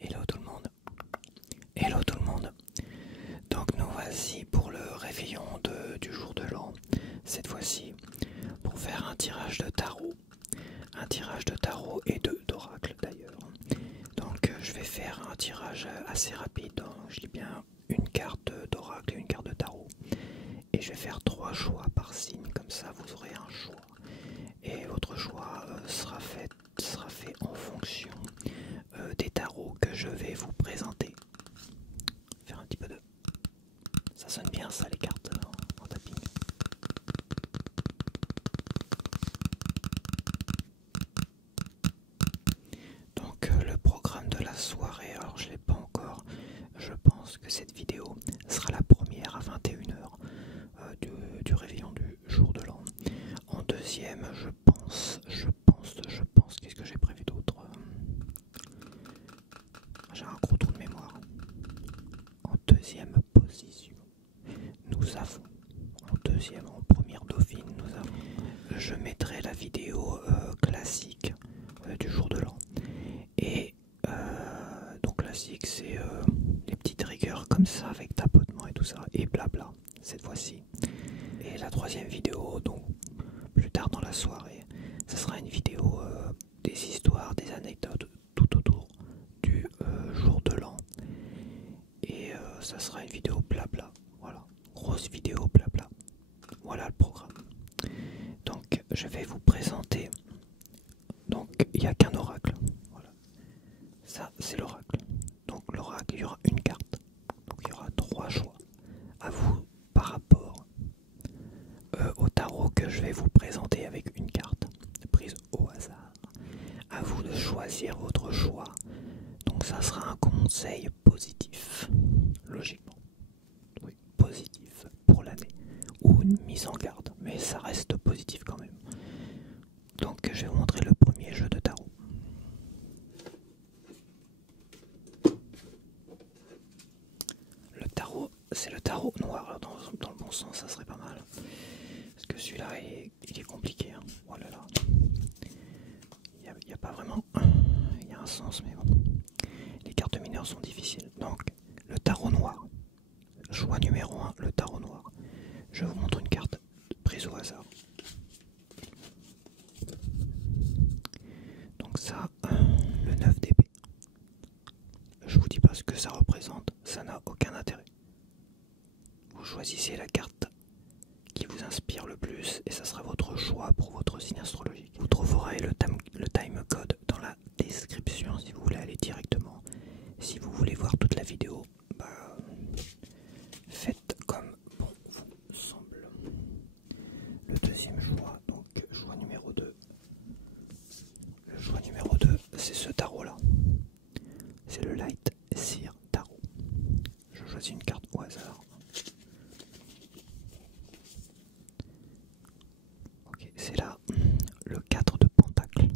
Hello tout le monde. Hello tout le monde. Donc nous voici pour le réveillon du jour de l'an. Cette fois-ci pour faire un tirage de tarot. Un tirage de tarot et d'oracle d'ailleurs. Donc je vais faire un tirage assez rapide. Je dis bien une carte d'oracle et une carte de tarot. Et je vais faire 3 choix par signe. Comme ça vous aurez un choix. Et votre choix sera fait en fonction des tarots que je vais vous présenter. Faire un petit peu de... Ça sonne bien ça les cartes en tapping. Donc le programme de la soirée, alors je l'ai pas encore. Je pense que cette vidéo sera la première à 21 h du réveillon du jour de l'an. En deuxième, je pense, qu'est-ce que j'ai prévu d'autre? J'ai un gros trou de mémoire. En deuxième position, nous avons, en première dauphine, je mettrai la vidéo classique du jour de l'an. Et donc classique, c'est les petites rigueurs comme ça avec tapotement et tout ça, et blabla, cette fois-ci. Et la troisième vidéo, donc plus tard dans la soirée, ce sera une vidéo des histoires, des anecdotes tout autour du jour de l'an. Et ça sera une vidéo blabla, voilà, grosse vidéo blabla. Voilà le programme. Donc je vais vous présenter. Donc il n'y a qu'un oracle. Voilà. Ça c'est l'oracle. Donc l'oracle, il y aura une carte. Donc il y aura 3 choix. À vous par rapport au tarot que je vais vous présenter avec une carte prise au hasard. À vous de choisir votre choix. Donc ça sera un conseil positif. Logiquement. Oui, positif pour l'année. Ou une mise en garde. Mais ça reste positif quand même. Donc je vais vous montrer le premier jeu de tarot. Le tarot, c'est le tarot noir. Alors dans le bon sens, ça serait pas mal. Parce que celui-là, il est compliqué. Hein. Oh là là. Il n'y a pas vraiment... Il y a un sens, mais bon. Les cartes mineures sont difficiles. Donc, le tarot noir. Choix numéro 1, le tarot noir. Je vous montre une carte prise au hasard. Donc ça, le 9 d'épée. Je vous dis pas ce que ça représente, ça n'a aucun intérêt. Vous choisissez la carte qui vous inspire le plus et ça sera votre choix pour votre signe astrologique. Vous trouverez le time code dans la description si vous voulez aller directement. Si vous voulez voir toute la vidéo, faites comme bon vous semble. Le deuxième choix, donc choix numéro 2. Le choix numéro 2, c'est ce tarot là. C'est le Light Seer Tarot. Je choisis une carte au hasard. Ok, c'est là le 4 de Pentacle.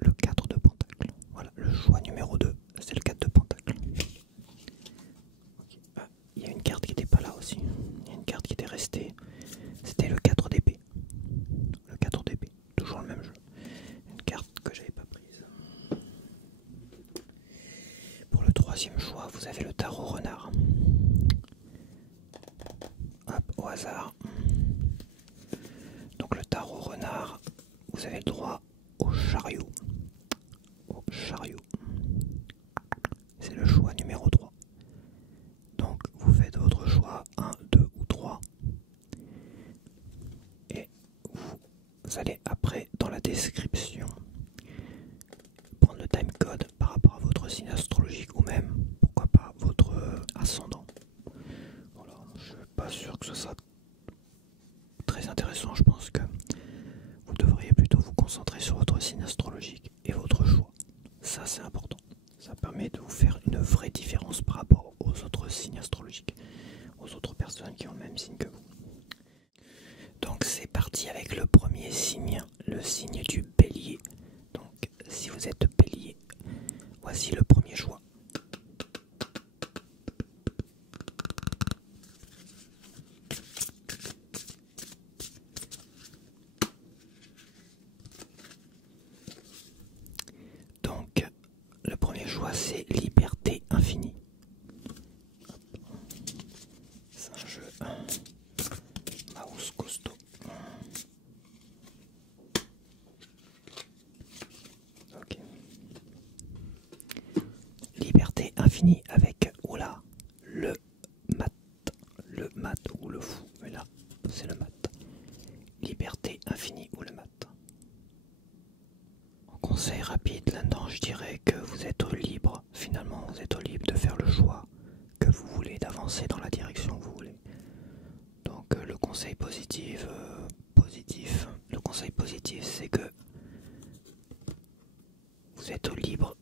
Le 4 de Pentacle. Voilà, le choix numéro 2, c'est le 4 de Pentacle. Okay. Ah, il y a une carte qui n'était pas là aussi. Il y a une carte qui était restée. C'était le 4 d'épée. Le 4 d'épée, toujours le même jeu. Une carte que j'avais pas prise. Pour le troisième choix, vous avez le tarot renard. Hop, au hasard. Donc le tarot renard, vous avez le droit au chariot. Au chariot. C'est le choix numéro 3. Donc vous faites votre choix 1, 2 ou 3. Et vous allez après dans la description prendre le timecode par rapport à votre signe astrologique ou même, pourquoi pas, votre ascendant. Voilà, je suis pas sûr que ce soit très intéressant. Je pense que vous devriez plutôt vous concentrer sur votre signe astrologique et votre choix. Ça c'est important. Ça permet de vous faire une vraie différence par rapport aux autres signes astrologiques, aux autres personnes qui ont le même signe que vous. Donc c'est parti avec le premier signe, le signe du bélier. Donc si vous êtes bélier, voici le premier choix. Donc le premier premier choix, c'est Liberté Infinie. C'est un jeu mouse costaud. Ok. Liberté Infinie avec, oula, le mat ou le fou, mais là c'est le mat. Liberté Infinie ou le mat. En conseil rapide là-dedans, je dirais que vous êtes libre, finalement vous êtes libre de faire le choix que vous voulez, d'avancer dans la direction que vous voulez. Donc le conseil positif, le conseil positif c'est que vous êtes libre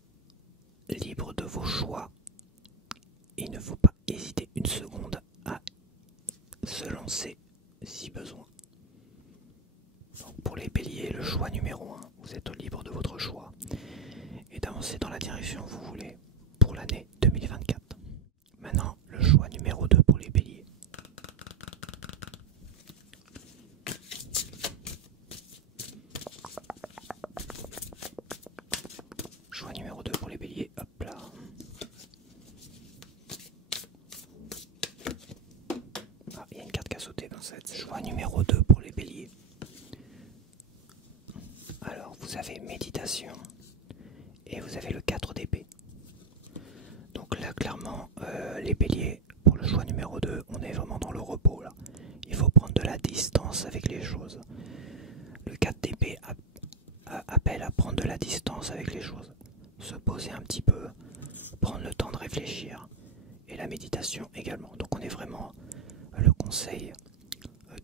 de vos choix. Il ne faut pas hésiter une seconde à se lancer si besoin. Donc pour les béliers, le choix numéro 1, vous êtes libre de votre choix et d'avancer dans la direction que vous voulez pour l'année 2024. Maintenant, le choix numéro 2 pour les béliers. Choix numéro 2 pour les béliers, hop là. Ah, il y a une carte qui a sauté dans cette. Choix numéro 2 pour les béliers. Alors, vous avez méditation et vous avez le 4 d'épée. Donc là, clairement, les béliers, pour le choix numéro 2, on est vraiment dans le repos là. Il faut prendre de la distance avec les choses. Le 4 d'épée appelle à prendre de la distance avec les choses. Se poser un petit peu, prendre le temps de réfléchir. Et la méditation également. Donc on est vraiment le conseil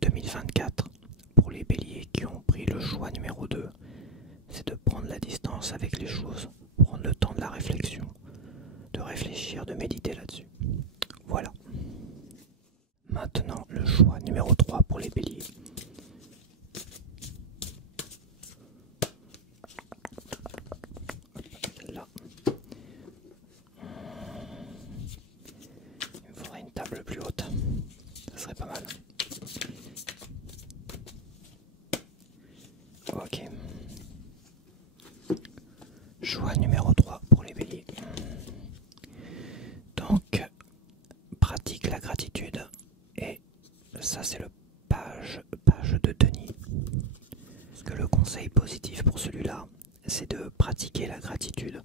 2024 pour les béliers qui ont pris le choix numéro 2. C'est de prendre la distance avec les choses, prendre le temps de la réflexion, de réfléchir, de méditer là-dessus. Voilà. Maintenant, le choix numéro 3 pour les béliers. Là. Il me faudrait une table plus haute. Ça serait pas mal. Ok. Choix numéro 3 pour les béliers. Donc, pratique la gratitude. Et ça, c'est le page de Denis. Parce que le conseil positif pour celui-là, c'est de pratiquer la gratitude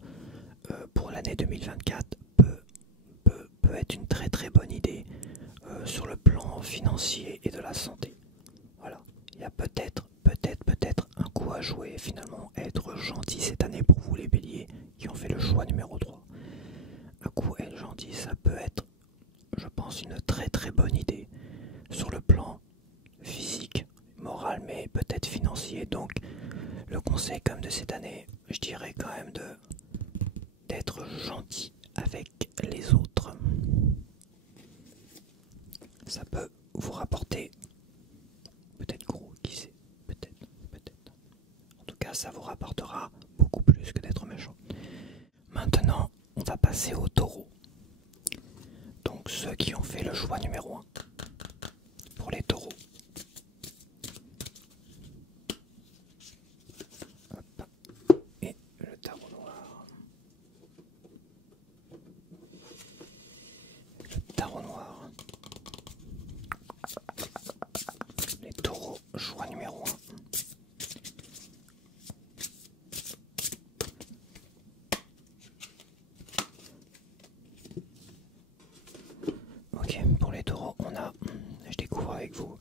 pour l'année 2024 peut être une très très bonne idée sur le plan financier et de la santé. Voilà. Il y a peut-être un coup à jouer finalement, être gentil cette année pour vous les béliers qui ont fait le choix numéro 3. Un coup à être gentil, ça peut être, je pense, une très très bonne idée sur le plan physique, moral, mais peut-être financier. Donc le conseil comme de cette année, je dirais quand même d'être gentil avec les autres. Ça peut vous rapporter peut-être gros, qui sait, peut-être. En tout cas, ça vous rapportera beaucoup plus que d'être méchant. Maintenant, on va passer au taureau. Donc ceux qui ont fait le choix numéro 1 pour les taureaux. Hop. Et le tarot noir. Le tarot noir. Les taureaux, choix numéro 1. Ok, pour les taureaux, je découvre avec vous,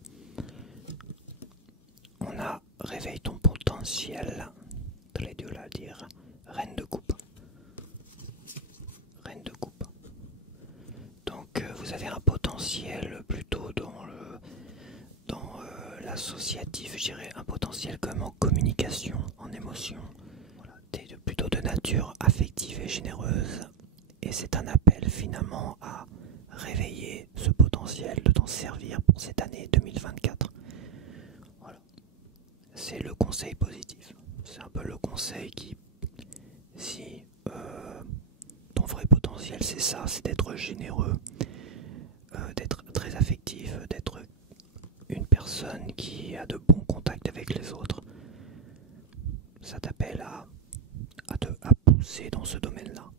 on a réveille ton potentiel, très dur à dire, reine de coupe. Reine de coupe. Donc vous avez un potentiel plutôt dans l'associatif, je dirais un potentiel comme en communication, en émotion. Voilà, t'es plutôt de nature affective et généreuse. Et c'est un appel finalement à réveiller ce potentiel, de t'en servir pour cette année 2024. Voilà. C'est le conseil positif. C'est un peu le conseil qui, si ton vrai potentiel c'est ça, c'est d'être généreux, d'être très affectif, d'être une personne qui a de bons contacts avec les autres, ça t'appelle à pousser dans ce domaine-là.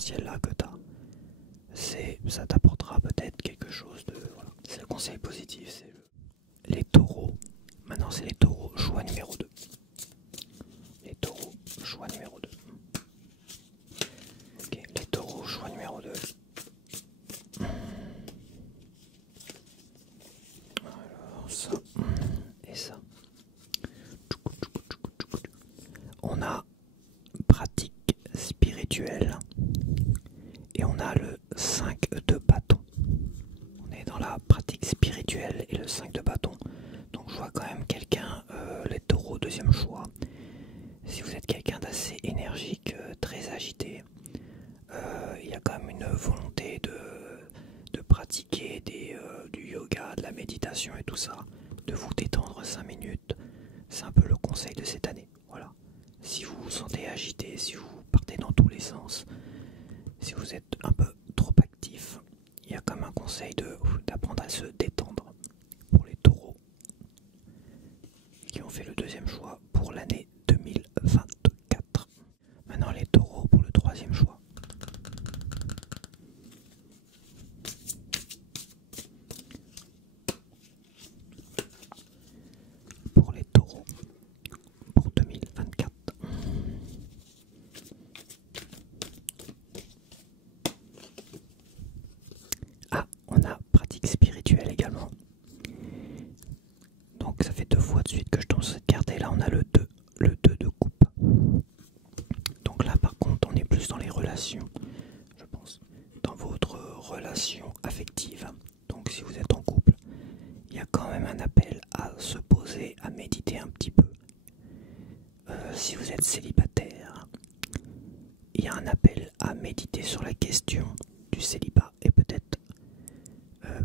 potentiel là que tu as, ça t'apportera peut-être quelque chose de... Voilà. C'est le conseil positif, c'est les taureaux. Maintenant c'est les taureaux, choix numéro 2. Les taureaux, choix numéro 2. Ok, les taureaux, choix numéro 2. Alors ça et ça. On a pratique spirituelle et on a le 5 de bâton. On est dans la pratique spirituelle et le 5 de bâton. Donc je vois quand même quelqu'un, les taureaux, deuxième choix. Si vous êtes quelqu'un d'assez énergique, très agité, il y a quand même une volonté de pratiquer du yoga, de la méditation et tout ça, de vous détendre 5 minutes. C'est un peu le conseil de cette année. Voilà. Si vous vous sentez agité, si vous partez dans tous les sens, si vous êtes un peu trop actif, il y a comme un conseil d'apprendre à se détendre pour les taureaux qui ont fait le deuxième choix pour l'année 2024. Maintenant les taureaux pour le troisième choix. Pour les taureaux pour 2024. Ah, on a pratique spirituelle également. Donc ça fait 2 fois de suite que je tombe sur cette carte et là on a le 2 de coupe. Donc là par contre on est plus dans les relations, je pense, dans votre relation affective. Donc si vous êtes en couple, il y a quand même un appel à se poser, à méditer un petit peu. Si vous êtes célibataire, il y a un appel à méditer sur la question du célibat et peut-être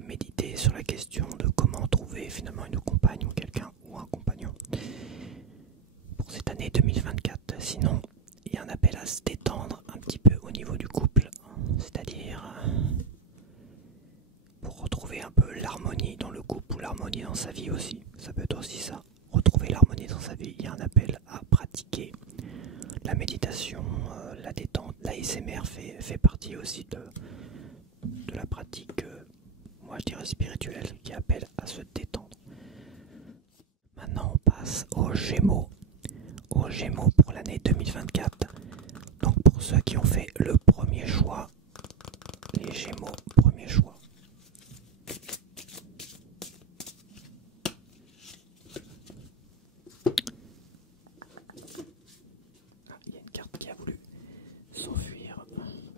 méditer sur la question de comment trouver finalement une compagne ou quelqu'un ou un compagnon pour cette année 2024. Sinon, il y a un appel à se détendre un petit peu au niveau du couple, c'est-à-dire pour retrouver un peu l'harmonie dans le couple ou l'harmonie dans sa vie aussi. Ça peut être aussi ça, retrouver l'harmonie dans sa vie. Il y a un appel à pratiquer la méditation, la détente. L'ASMR fait partie aussi de la pratique, moi je dirais spirituelle, qui appelle à se détendre. Maintenant on passe aux Gémeaux. Aux Gémeaux pour l'année 2024. Donc pour ceux qui ont fait le premier choix, les Gémeaux, premier choix. Ah, il y a une carte qui a voulu s'enfuir,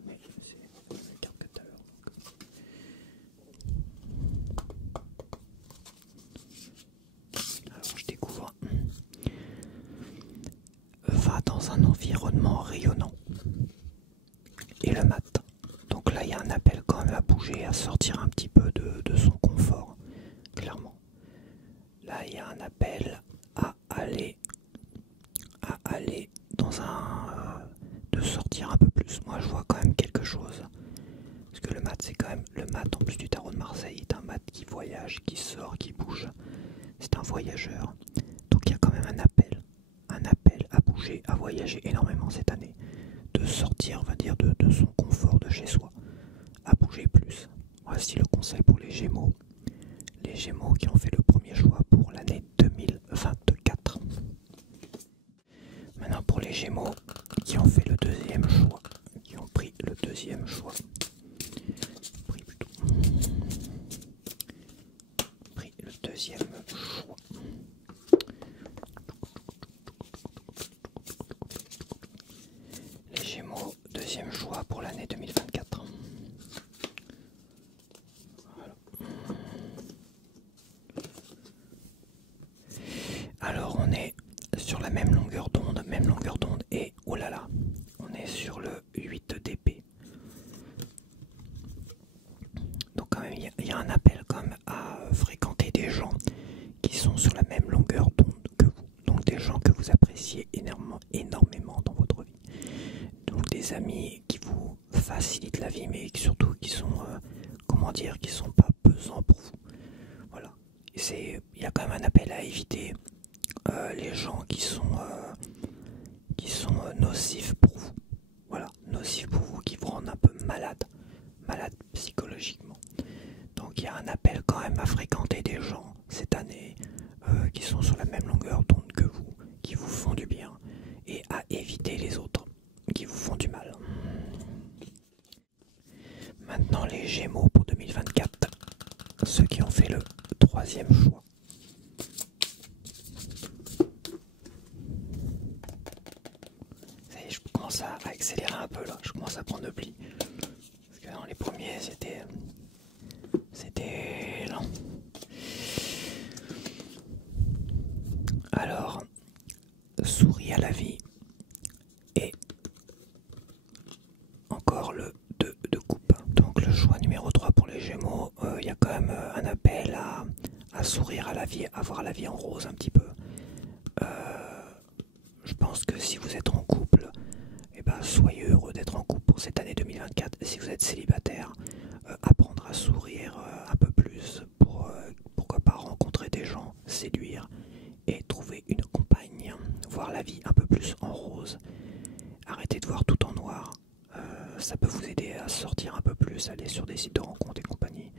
mais c'est la carte que tout à l'heure. Alors je découvre. Va dans un environnement rayonnant. Et le matin. Donc là il y a un appel quand même à bouger, à sortir un petit peu de son confort, clairement. Là il y a un appel à aller dans de sortir un peu plus. Moi je vois quand même quelque chose. Parce que le mat c'est quand même, le mat en plus du tarot de Marseille est un mat qui voyage, qui sort, qui bouge. C'est un voyageur. Donc il y a quand même un appel à bouger, à voyager énormément cette année. De sortir, on va dire, de son confort de chez soi, à bouger plus. Voici le conseil pour les Gémeaux. Les Gémeaux qui ont fait le premier choix pour l'année 2024. Maintenant pour les Gémeaux qui ont fait le deuxième choix, qui ont pris le deuxième choix. Pris le deuxième choix. Les Gémeaux, deuxième choix pour l'année 2024. Voilà. Alors on est sur la même longueur d'onde et oh là là, on est sur le 8 d'épée. Donc quand même il y a un appel comme à fréquenter des gens qui sont sur la même longueur d'onde que vous. Donc des gens que vous appréciez énormément dans votre vie. Donc des amis qui vous facilitent la vie mais surtout qui sont, qui sont pas pesants pour vous. Voilà. Il y a quand même un appel à éviter les gens qui sont nocifs pour vous. Voilà, nocifs pour vous, qui vous rendent un commence à accélérer un peu là, je commence à prendre le pli. Parce que dans les premiers c'était lent. Alors, souris à la vie et encore le 2 de coupe. Donc le choix numéro 3 pour les Gémeaux, il y a quand même un appel à sourire à la vie, à voir la vie en rose un petit peu. Je pense que si vous êtes en couple, eh ben, soyez heureux d'être en couple pour cette année 2024. Si vous êtes célibataire, apprendre à sourire un peu plus pour pourquoi pas rencontrer des gens, séduire et trouver une compagne, voir la vie un peu plus en rose. Arrêtez de voir tout en noir. Ça peut vous aider à sortir un peu plus, aller sur des sites de rencontres et compagnie.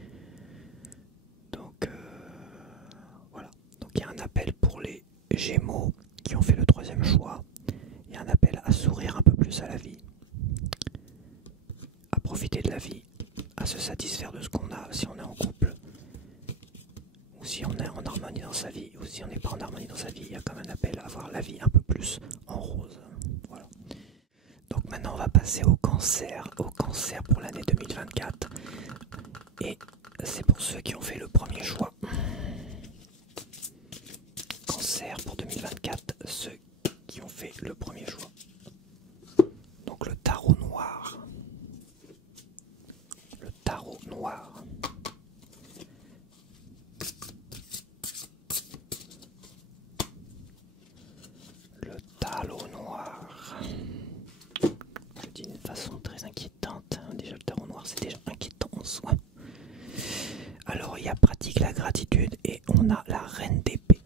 Donc voilà. Donc il y a un appel pour les Gémeaux qui ont fait le 3e choix. Il y a un appel à sourire un peu plus à la vie, à profiter de la vie, à se satisfaire de ce qu'on a si on est en couple, ou si on est en harmonie dans sa vie, ou si on n'est pas en harmonie dans sa vie. Il y a comme un appel à voir la vie un peu plus en rose. Voilà. Donc maintenant on va passer au cancer pour l'année 2024. Et c'est pour ceux qui ont fait le premier choix. Cancer pour 2024, ceux qui ont fait le premier choix. Donc le tarot noir. Le tarot noir. Le tarot noir. Je dis d'une façon très inquiétante. Déjà le tarot noir c'est déjà inquiétant en soi. Alors il y a pratique la gratitude et on a la reine d'épée.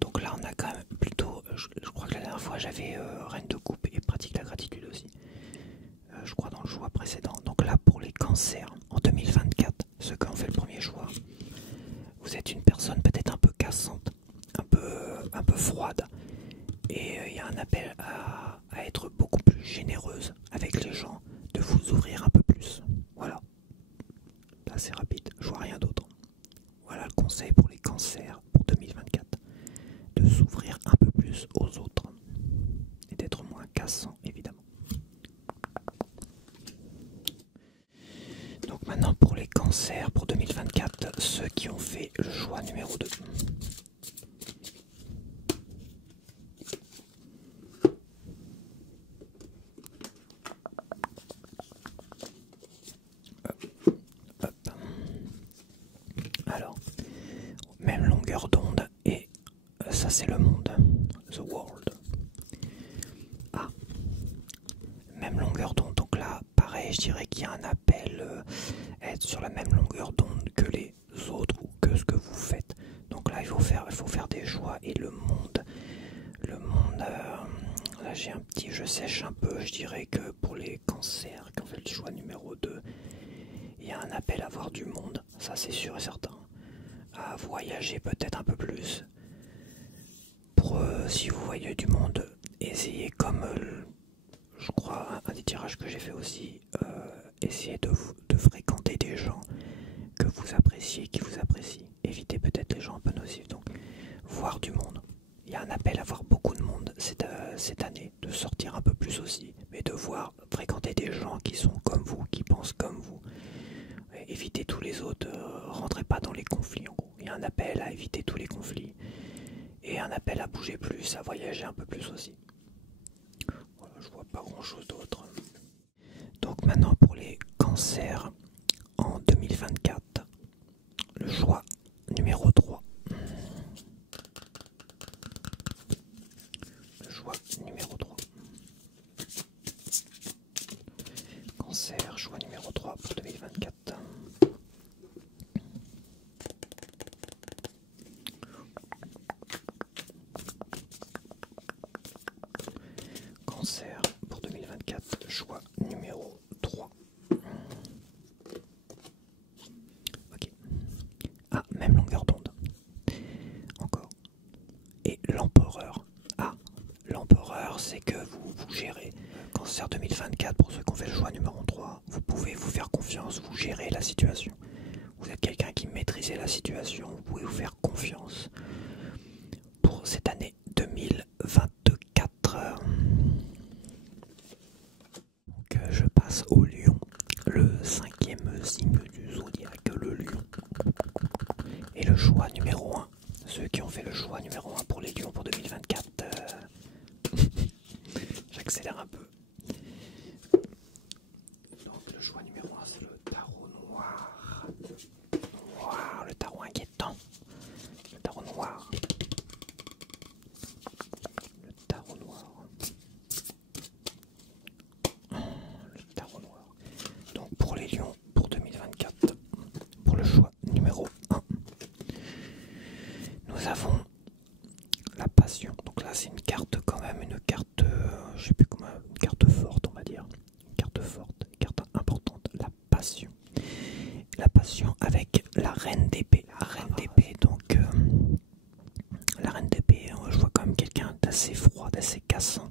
Donc là on a quand même plutôt, je crois que la dernière fois j'avais reine de coupe et pratique la gratitude aussi. Je crois dans le choix précédent. Donc là pour les cancers en 2024, ceux qui ont fait le premier choix, vous êtes une personne peut-être un peu cassante, un peu froide. Et il y a un appel à être beaucoup plus généreuse avec les gens, de vous ouvrir un peu plus. Voilà. Là c'est rapide, je vois rien d'autre. Voilà le conseil pour les cancers pour 2024. De s'ouvrir un peu plus aux autres. Et d'être moins cassant évidemment. Donc maintenant pour les cancers pour 2024, ceux qui ont fait le choix numéro 2. Alors, même longueur d'onde et ça c'est le monde, the world. Ah, même longueur d'onde, donc là pareil je dirais qu'il y a un appel à être sur la même longueur d'onde que les autres ou que ce que vous faites. Donc là il faut faire des choix et le monde, là j'ai un petit, je sèche un peu, je dirais que pour les cancers qui ont fait le choix numéro 2, il y a un appel à voir du monde, ça c'est sûr et certain. À voyager peut-être un peu plus. Pour si vous voyez du monde, essayez comme je crois un des tirages que j'ai fait aussi, essayez de fréquenter des gens que vous appréciez, qui vous apprécient. Évitez peut-être les gens un peu nocifs. Donc voir du monde. Il y a un appel à voir beaucoup de monde cette année, de sortir un peu plus aussi, mais de fréquenter des gens qui sont comme vous, qui pensent comme vous. Évitez tous les autres, rentrez pas dans les conflits en gros. Il y a un appel à éviter tous les conflits et un appel à bouger plus, à voyager un peu plus aussi. Voilà, je vois pas grand chose d'autre. Donc maintenant pour les cancers en 2024, le choix numéro 3. Le choix numéro 3. Cancer, choix numéro 3 pour 2024. Cancer pour 2024, choix numéro 3. Ok. Ah, même longueur d'onde. Encore. Et l'empereur. Ah, l'empereur, c'est que vous gérez. Cancer 2024, pour ceux qui ont fait le choix numéro 3, vous pouvez vous faire confiance, vous gérez la situation. Vous êtes quelqu'un qui maîtrise la situation, vous pouvez vous faire confiance. Pour cette année 2024. j'accélère un peu. Donc le choix numéro 1, c'est le tarot noir. Noir, le tarot inquiétant. Le tarot noir. Le tarot noir. Le tarot noir. Donc pour les lions, pour 2024, pour le choix numéro 1, nous avons la passion. Donc là c'est une carte quand même, une carte, je sais plus comment, une carte forte on va dire. Une carte forte, une carte importante, la passion. La passion avec la reine d'épée. La reine d'épée, donc la reine d'épée, je vois quand même quelqu'un d'assez froid, d'assez cassant.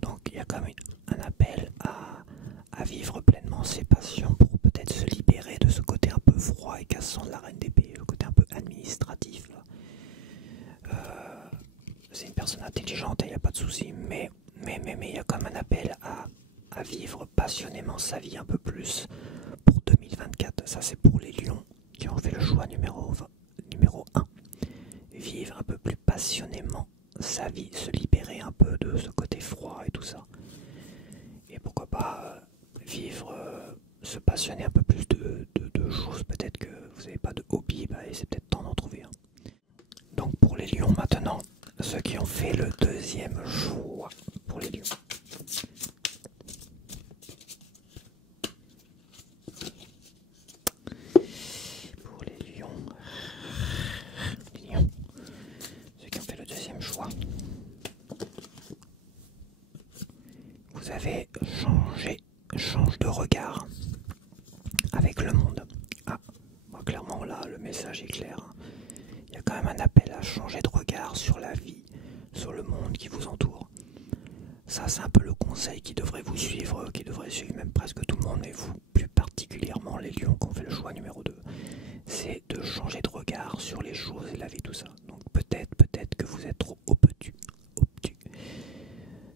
Donc il y a quand même un appel à vivre pleinement ses passions pour peut-être se libérer de ce côté un peu froid et cassant de la reine d'épée, le côté un peu administratif là. C'est une personne intelligente, il n'y a pas de souci, mais il y a quand même un appel à vivre passionnément sa vie un peu plus pour 2024. Ça c'est pour les lions qui ont fait le choix numéro 1. Vivre un peu plus passionnément sa vie, se libérer un peu de ce côté froid et tout ça. Et pourquoi pas vivre, se passionner un peu plus de choses. Peut-être que vous n'avez pas de hobby, et c'est peut-être temps d'en trouver un. Donc pour les lions maintenant, ceux qui ont fait le deuxième choix pour les lions. Pour les lions, ceux qui ont fait le deuxième choix, vous avez change de regard avec le monde. Ah, moi clairement là le message est clair. Il y a quand même un appel à changer de regard sur la vie, sur le monde qui vous entoure. Ça c'est un peu le conseil qui devrait vous suivre, qui devrait suivre même presque tout le monde, mais vous plus particulièrement les lions qui ont fait le choix numéro 2. C'est de changer de regard sur les choses et la vie, tout ça. Donc peut-être que vous êtes trop obtus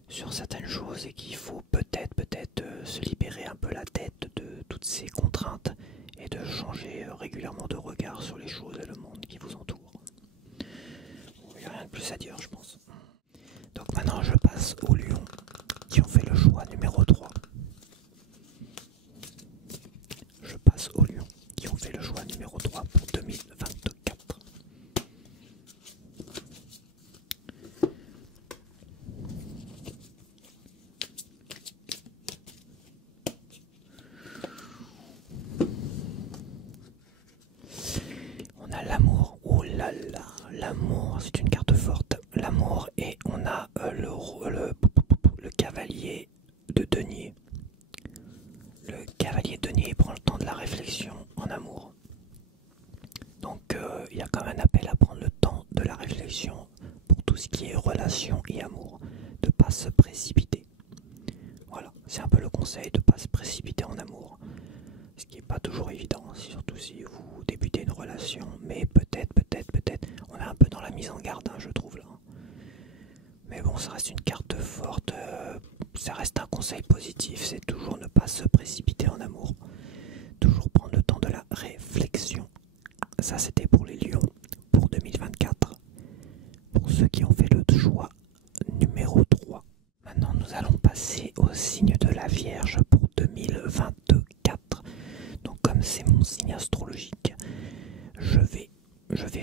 sur certaines choses et qu'il faut peut-être se libérer un peu la tête de toutes ces contraintes et de changer régulièrement de regard sur les choses et le monde qui vous entoure. Il n'y a rien de plus à dire, je pense. Donc maintenant je passe aux lions qui ont fait le choix numéro 3. Je passe aux lions qui ont fait le choix numéro 3 pour 2024. On a l'amour, oh là là, l'amour, c'est une carte forte, l'amour, et on a le cavalier de denier. Le cavalier de denier prend le temps de la réflexion en amour. Donc il y a quand même un appel à prendre le temps de la réflexion pour tout ce qui est relation et amour, de ne pas se précipiter. Voilà, c'est un peu le conseil, de ne pas se précipiter en amour. Ce qui n'est pas toujours évident, surtout si vous débutez une relation, mais peut-être, on est un peu dans la mise en garde, je trouve là. Mais bon, ça reste une carte forte, ça reste un conseil positif, c'est toujours ne pas se précipiter en amour. Toujours prendre le temps de la réflexion. Ça c'était pour les lions, pour 2024. Pour ceux qui ont fait le choix numéro 3. Maintenant nous allons passer au signe de la Vierge pour 2024. Donc comme c'est mon signe astrologique, je vais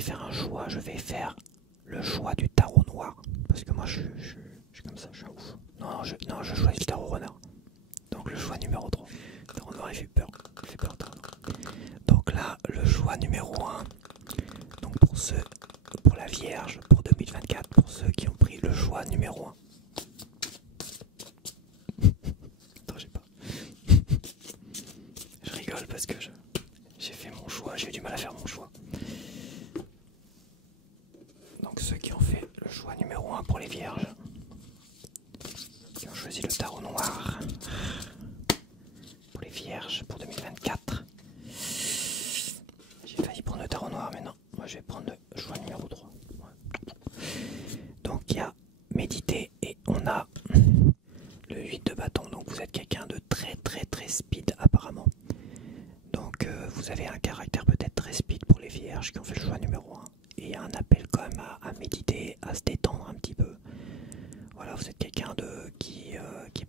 faire un choix, je vais faire le choix du tarot noir. Parce que moi je suis comme ça, je suis un ouf. Non, je choisis le tarot renard. Donc le choix numéro 3. Le tarot noir il fait peur. Il fait peur le tarot noir. Donc là, le choix numéro 1. Donc pour la Vierge, pour 2024, pour ceux qui ont pris le choix numéro 1. Attends, j'ai pas. Je rigole parce que j'ai fait mon choix, j'ai eu du mal à faire mon choix. Donc ceux qui ont fait le choix numéro 1 pour les Vierges, qui ont choisi le tarot noir, pour les Vierges, pour 2024. J'ai failli prendre le tarot noir, mais non, moi je vais prendre le choix numéro 3. Ouais. Donc il y a méditer et on a le 8 de bâton, donc vous êtes quelqu'un de très speed apparemment. Donc vous avez un caractère peut-être très speed pour les Vierges qui ont fait le choix numéro 1. Et il y a un appel quand même à méditer, à se détendre un petit peu. Voilà, vous êtes quelqu'un qui est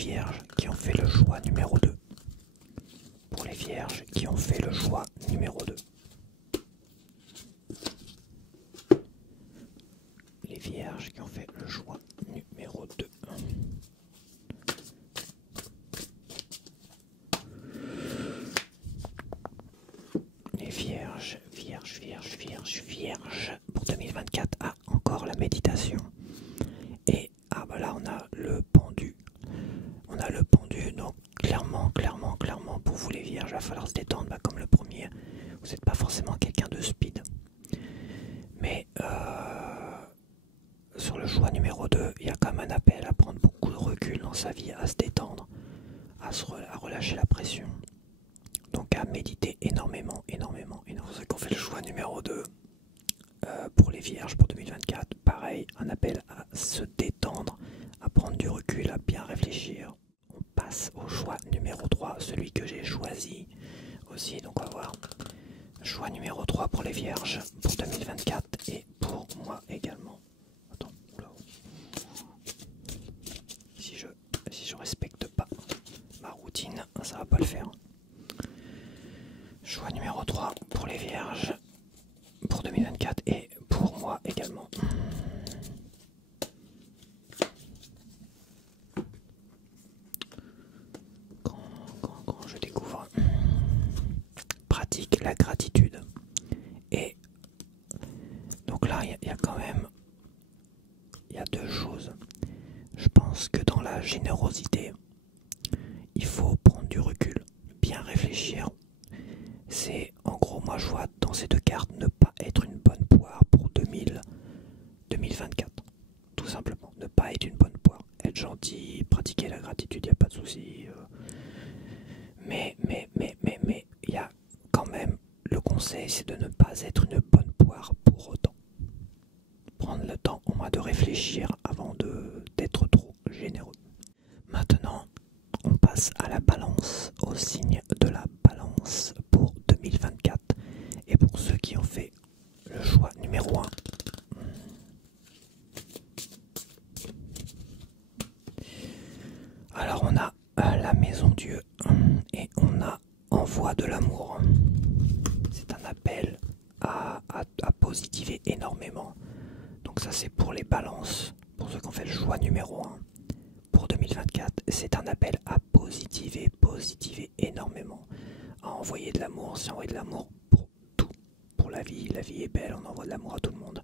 vierges qui ont fait le choix numéro 2. Pour les vierges qui ont fait le choix numéro 2. Les vierges qui ont fait le choix numéro 2. Les vierges, vierges pour 2024. Ah, encore la méditation. Et ah bah là on a le pendu. On a le pendu, donc clairement, pour vous les vierges, il va falloir se détendre, bah, comme le premier. Vous n'êtes pas forcément quelqu'un de speed. Mais sur le choix numéro 2, il y a quand même un appel à prendre beaucoup de recul dans sa vie, à se détendre, à relâcher la pression. Donc à méditer énormément. Pour ceux qui ont fait le choix numéro 2, pour les vierges pour 2024, pareil, un appel à se détendre, à prendre du recul, à bien réfléchir. On passe au choix numéro 3, celui que j'ai choisi aussi, donc on va voir. Choix numéro 3 pour les vierges pour 2024 et pour moi également. Attends, oula. Si je respecte pas ma routine, ça va pas le faire. Choix numéro 3 pour les vierges pour 2024 et pour moi également. Quand je découvre, pratique la gratitude. Et donc là, il y a quand même, il y a deux choses. Je pense que dans la générosité, il faut prendre du recul, bien réfléchir. C'est, en gros, moi je vois dans ces deux cartes ne pas être une bonne poire pour 2024. Tout simplement, ne pas être une bonne poire. Être gentil, pratiquer la gratitude, il n'y a pas de souci. Mais, il y a quand même, le conseil, c'est de ne pas être une bonne poire pour autant. Prendre le temps au moins de réfléchir avant d'être trop généreux. Maintenant, on passe à la balance, au signe de la balance pour 2024. Et pour ceux qui ont fait le choix numéro 1, alors on a la maison Dieu et on a envoi de l'amour. C'est un appel à positiver énormément. Donc ça c'est pour les balances, pour ceux qui ont fait le choix numéro 1. Pour 2024, c'est un appel à positiver énormément. À envoyer de l'amour, c'est envoyer de l'amour pour tout. Pour la vie est belle, on envoie de l'amour à tout le monde.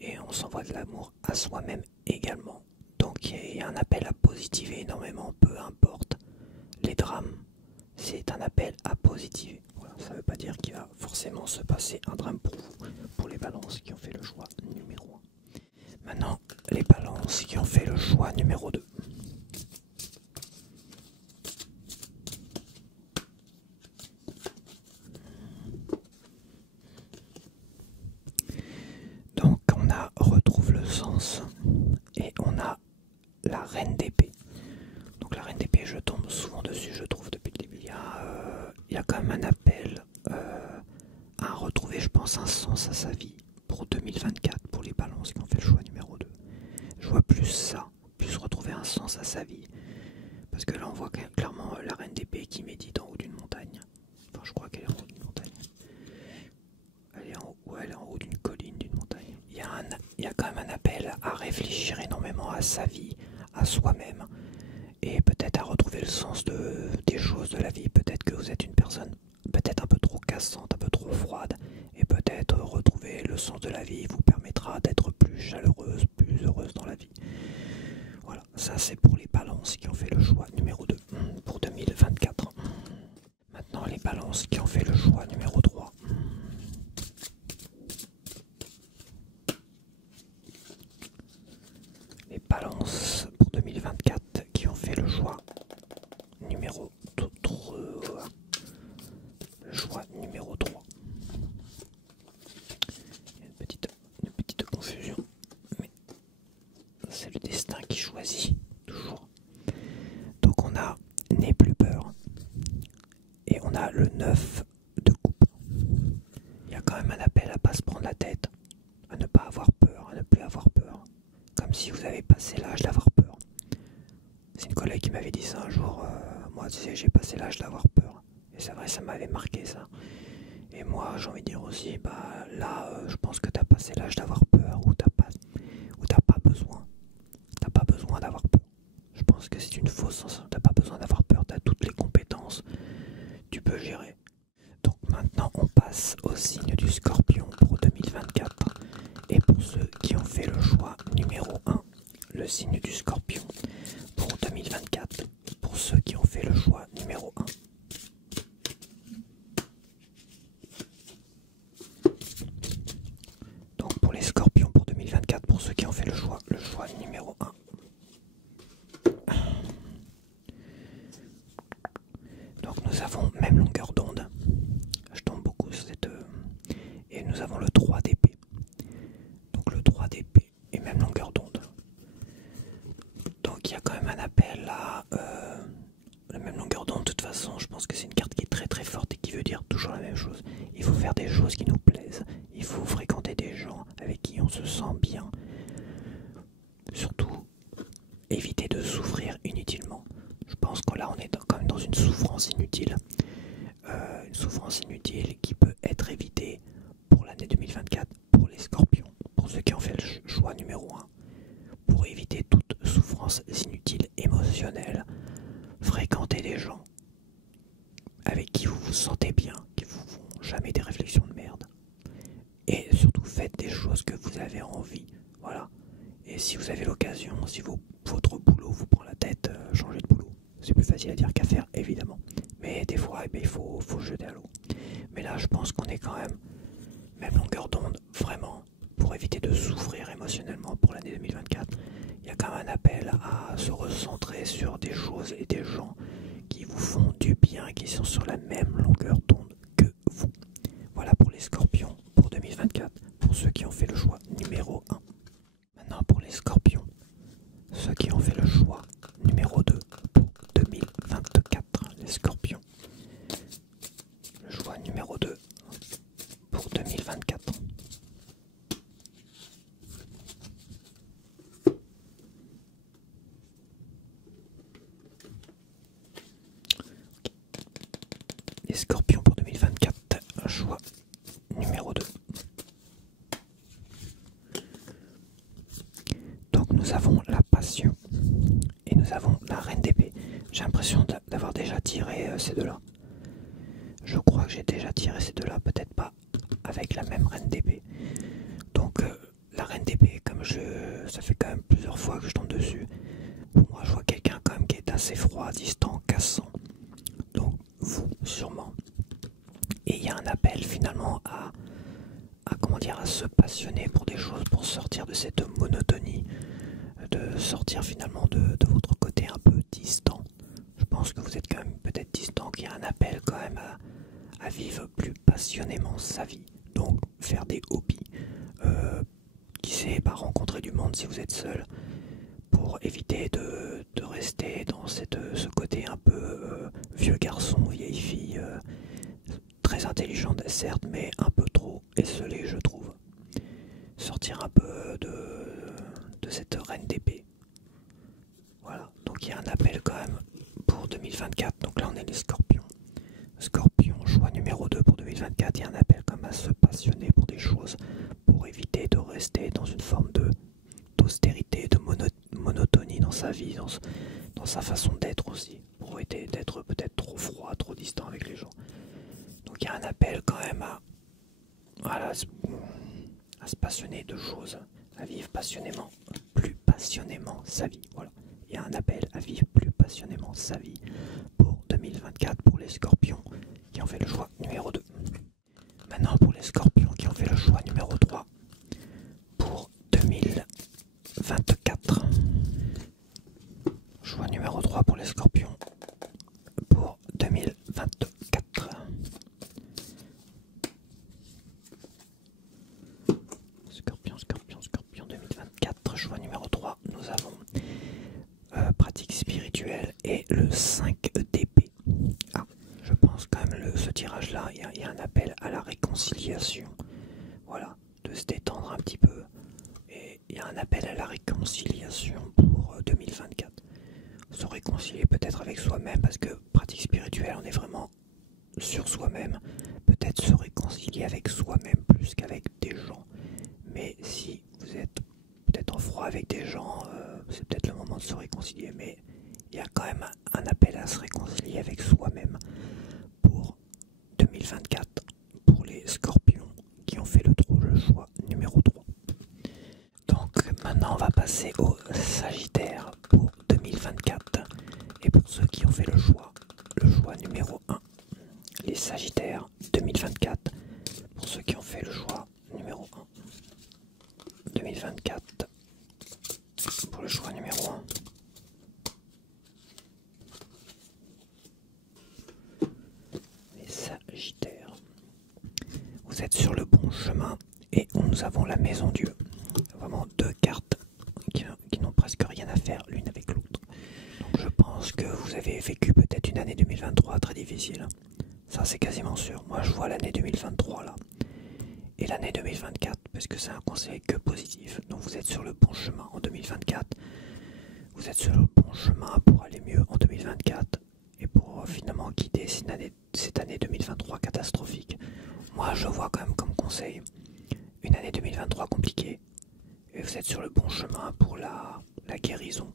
Et on s'envoie de l'amour à soi-même également. Donc il y a un appel à positiver énormément, peu importe les drames. C'est un appel à positiver. Voilà, ça ne veut pas dire qu'il va forcément se passer un drame pour vous, pour les balances qui ont fait le choix numéro 1. Maintenant, les balances qui ont fait le choix numéro 2. Donc on retrouve le sens et on a la reine d'épée. Donc la reine d'épée, je tombe souvent dessus, je trouve, depuis le début. Il y a quand même un appel à retrouver, je pense, un sens à sa vie pour 2024, pour les balances qui ont fait le choix numéro 2. Je vois plus ça, plus retrouver un sens à sa vie. Parce que là, on voit clairement la reine d'épée qui médite en haut d'une montagne. Enfin, je crois qu'elle est en haut d'une montagne. Elle est en haut d'une colline, d'une montagne. Il y a quand même un appel à réfléchir énormément à sa vie, à soi-même. Et peut-être à retrouver le sens des choses de la vie. Peut-être que vous êtes une personne peut-être un peu trop cassante, un peu trop froide. Et peut-être retrouver le sens de la vie vous permettra d'être plus chaleureuse, plus heureuse dans la vie. Voilà, ça c'est pour les balances qui ont fait le choix numéro 2 pour 2024. Maintenant les balances qui ont fait le choix numéro 3. Les balances pour 2024 qui ont fait le choix numéro 3. Le choix numéro 3. Il y a une petite confusion, mais c'est le destin qui choisit toujours. Donc on a n'aie plus peur et on a le 9 de coupe. Il y a quand même un appel à pas se prendre la tête, à ne pas avoir peur, à ne plus avoir peur, comme si vous avez passé l'âge d'avoir peur. C'est une collègue qui m'avait dit ça un jour. Moi, tu sais, j'ai passé l'âge d'avoir peur. Et c'est vrai, ça m'avait marqué ça. Et moi, j'ai envie de dire aussi, bah là, je pense que t'as passé l'âge d'avoir peur ou t'as pas besoin. T'as pas besoin d'avoir peur. Je pense que c'est une fausse sensation. T'as pas besoin d'avoir peur. T'as toutes les compétences. Tu peux gérer. Donc maintenant, on passe au signe du Scorpion pour 2024. Et pour ceux qui ont fait le choix numéro 1, le signe du Scorpion pour 2024. Pour ceux qui ont fait le choix numéro 1. Donc pour les Scorpions pour 2024, pour ceux qui ont fait le choix numéro 1. Donc nous avons même longueur d'onde. Je tombe beaucoup sur cette... Et nous avons le 3 d'épée. Donc le 3 d'épée et même longueur d'onde. Donc il y a quand même un appel à la même longueur d'onde. De toute façon, je pense que c'est une carte qui est très très forte et qui veut dire toujours la même chose. Il faut faire des choses qui nous plaisent. Il faut fréquenter des gens avec qui on se sent bien. Surtout, éviter de souffrir inutilement. Je pense que là on est quand même dans une souffrance inutile. Une souffrance inutile qui peut être évitée pour l'année 2024 pour les Scorpions. Pour ceux qui ont fait le choix numéro 1. Pour éviter toute souffrance inutile émotionnelle, fréquentez des gens avec qui vous vous sentez bien, qui vous font jamais des réflexions de merde. Et surtout faites des choses que vous avez envie. Voilà. Et si vous avez l'occasion, si votre boulot vous prend la tête, changez de boulot. C'est plus facile à dire qu'à faire, évidemment. Mais des fois, il faut jeter à l'eau. Mais là, je pense qu'on est quand même longueur d'onde, vraiment, pour éviter de souffrir émotionnellement pour l'année 2024. Il y a quand même un appel à se recentrer sur des choses et des gens qui vous font du bien, qui sont sur la même longueur d'onde que vous. Voilà pour les Scorpions pour 2024, pour ceux qui ont fait le choix numéro 1. Maintenant pour les Scorpions, ceux qui ont fait le choix numéro 2 pour 2024, les Scorpions. Le choix numéro 2 pour 2024. Les Scorpions pour 2024, choix numéro 2. Donc nous avons la passion et nous avons la reine d'épée. J'ai l'impression d'avoir déjà tiré ces deux-là. Je crois que j'ai déjà tiré ces deux-là, peut-être pas avec la même reine d'épée. Donc la reine d'épée, ça fait quand même plusieurs fois que je tombe dessus. Pour moi, je vois quelqu'un quand même qui est assez froid, distant, cassant. Donc vous, sûrement. Et il y a un appel finalement à se passionner pour des choses, pour sortir de cette monotonie, de sortir finalement de votre côté un peu distant. Je pense que vous êtes quand même peut-être distant, qu'il y a un appel quand même à vivre plus passionnément sa vie. Donc faire des hobbies, qui sait, pas rencontrer du monde si vous êtes seul, pour éviter de rester dans ce côté un peu vieux garçon, vieille fille, très intelligente certes, mais un peu trop esselée je trouve. Sortir un peu de cette reine d'épée. Voilà, donc il y a un appel quand même pour 2024, donc là on est les Scorpions. Scorpion, choix numéro 2 pour 2024, il y a un appel quand même à se passionner pour des choses, pour éviter de rester dans une forme d'austérité, de monotonie dans sa vie, dans sa façon d'être aussi, pour éviter d'être peut-être trop froid, trop distant avec les gens. Donc il y a un appel quand même à se passionner de choses, à vivre passionnément, plus passionnément sa vie. Voilà, il y a un appel à vivre plus passionnément sa vie pour 2024 pour les Scorpions qui ont fait le choix numéro 2. Maintenant pour les Scorpions qui ont fait le choix numéro 3 pour 2024. Choix numéro 3 pour les Scorpions pour 2024. Scorpion 2024, choix numéro 3, nous avons pratique spirituelle et le 5 d'épée. Ah, je pense quand même ce tirage là, il y a un appel à la réconciliation. Voilà, de se détendre un petit peu. Et il y a un appel à la réconciliation pour 2024. Se réconcilier peut-être avec soi-même, parce que pratique spirituelle, on est vraiment sur soi-même. Peut-être se réconcilier avec soi-même plus qu'avec des gens. Mais si vous êtes peut-être en froid avec des gens, c'est peut-être le moment de se réconcilier. Mais il y a quand même un appel à se réconcilier avec soi-même pour 2024, pour les scorpions qui ont fait le choix numéro 3. Donc maintenant on va passer au Sagittaire pour 2024. Et pour ceux qui ont fait le choix numéro 1, les Sagittaires 2024, pour ceux qui ont fait le choix numéro 1, 2024, pour le choix numéro 1. Les Sagittaires, vous êtes sur le bon chemin et nous avons la Maison Dieu. Vraiment deux cartes qui n'ont presque rien à faire l'une avec l'autre. Donc je pense que vous avez vécu peut-être une année 2023 très difficile. Ça c'est quasiment sûr. Moi je vois l'année 2023 là. Et l'année 2024, parce que c'est un conseil que positif. Donc vous êtes sur le bon chemin en 2024. Vous êtes sur le bon chemin pour aller mieux en 2024. Et pour finalement quitter cette année 2023 catastrophique. Moi je vois quand même comme conseil une année 2023 compliquée. Et vous êtes sur le bon chemin pour la guérison.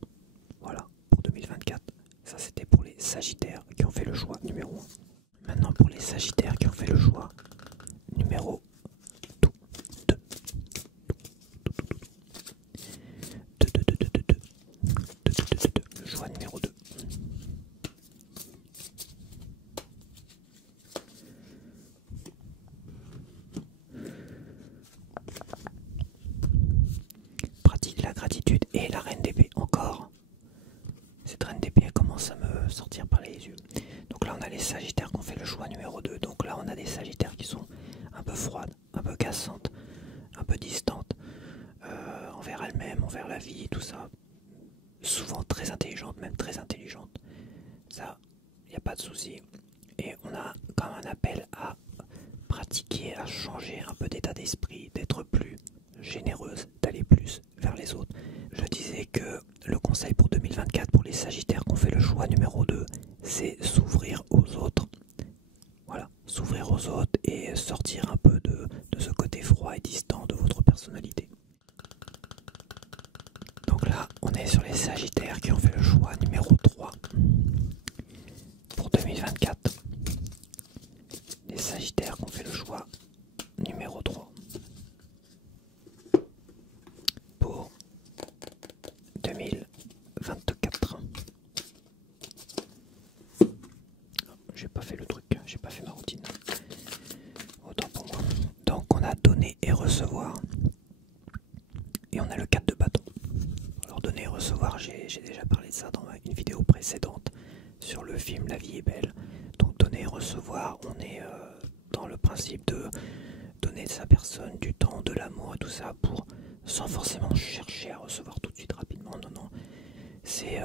Voilà, pour 2024. Ça c'était pour les Sagittaires qui ont fait le choix numéro 1. Maintenant pour les Sagittaires qui ont fait le choix numéro 2. Le choix numéro 2. Pratique la gratitude et la reine d'épée encore. Cette reine d'épée commence à me sortir par les yeux. Donc là on a les Sagittaires qui ont fait le choix numéro 2. Donc là on a des Sagittaires qui sont un peu froides, un peu cassantes, un peu distantes envers elles-mêmes, envers la vie, tout ça. Souvent très intelligentes, même très intelligentes. Ça, il n'y a pas de souci. Et on a quand même un appel à pratiquer, à changer un peu d'état d'esprit, d'être plus généreuse, d'aller plus vers les autres. Je disais que le conseil pour 2024 pour les Sagittaires qui ont fait le choix numéro 2, c'est s'ouvrir aux autres. Voilà, s'ouvrir aux autres et sortir un peu de ce côté froid et distant de votre personnalité. Donc là, on est sur les Sagittaires qui ont fait le choix numéro 3 pour 2024. Les Sagittaires qui ont fait le choix numéro 3 pour 2024. J'ai pas fait le truc, j'ai pas fait ma routine. Autant pour moi. Donc on a donner et recevoir. Et on a le 4 de bâton. Alors donner et recevoir, j'ai déjà parlé de ça dans une vidéo précédente sur le film La vie est belle. Donc donner et recevoir, on est dans le principe de donner de sa personne du temps, de l'amour et tout ça pour, sans forcément chercher à recevoir tout de suite rapidement. Non, non. C'est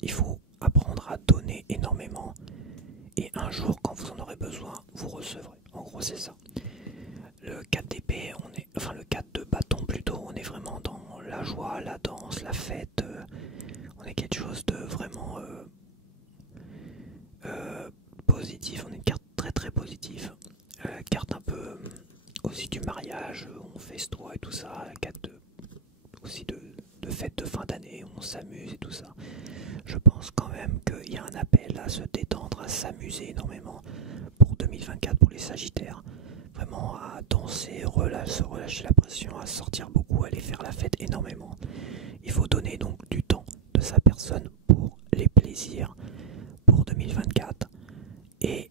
il faut apprendre à donner énormément et un jour quand vous en aurez besoin, vous recevrez. En gros c'est ça. Le 4 d'épée, le 4 de bâton plutôt, on est vraiment dans la joie, la danse, la fête. On est quelque chose de vraiment positif. On est une carte très très positive. Carte un peu aussi du mariage, on festoie et tout ça. Carte aussi de fête de fin d'année, on s'amuse et tout ça. Je pense quand même qu'il y a un appel à se détendre, à s'amuser énormément pour 2024 pour les Sagittaires. Vraiment à danser, se relâcher la pression, à sortir beaucoup, à aller faire la fête énormément. Il faut donner donc du temps de sa personne pour les plaisirs pour 2024. Et